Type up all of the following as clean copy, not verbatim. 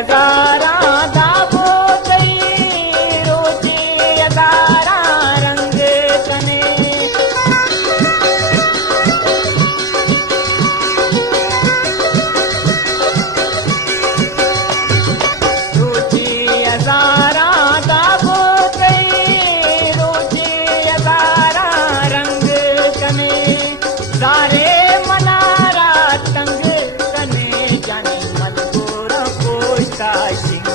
अगारा दाबो गई रोजे अगारा रंग कने रोजे अगारा दाबो गई रोजे अगारा रंग कने सारे मनारा तंग कने जाने मलगोरा पोष्टा शिंग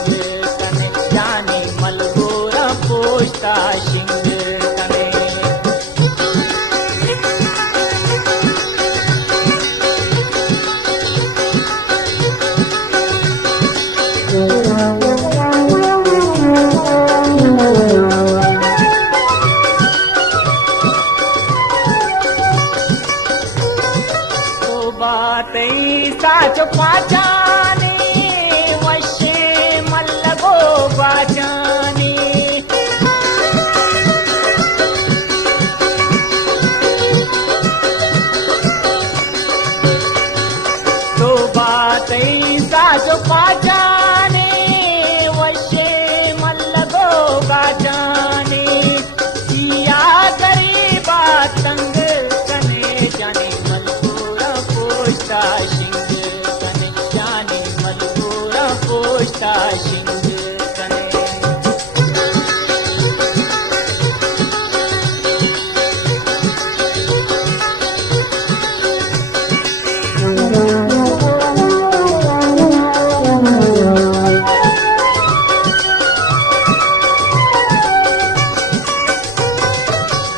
कने जाने मलगोरा पोष्टा शिंग कने तो बात साच पाचाने वशे मल्लगो बाचाने तो बात साच पाचाने वशे मल्लगो बाचाने जिया गरीबा तंग कने जाने मलगोरा पोष्टा शिंग कने जाने मलगोरा पोष्टा शिंग कने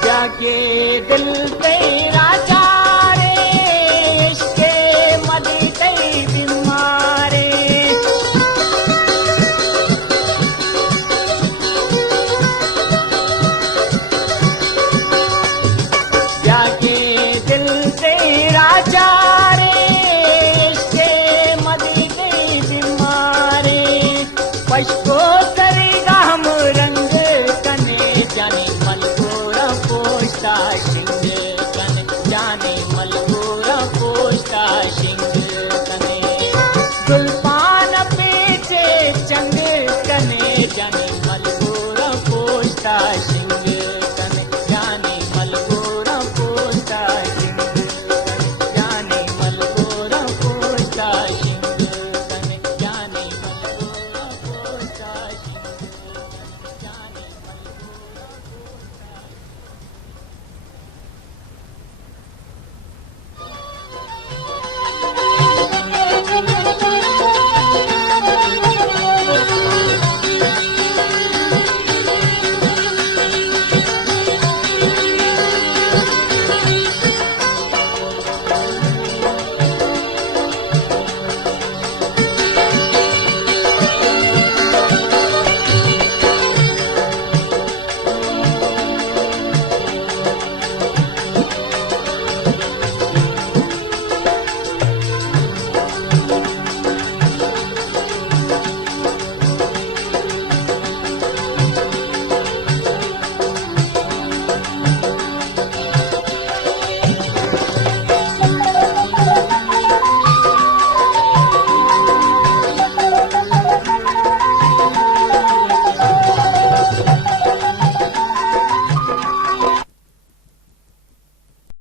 जागे दिल तेरा चारे इश्के मदी तेरी बीमारे जागे दिल तेरा चारे इश्के मदी तेरी बीमारे पशको करेगा हम रंग कने जाने मलगोरा पोष्टा शिंग कने जाने मलगोरा पोष्टा शिंग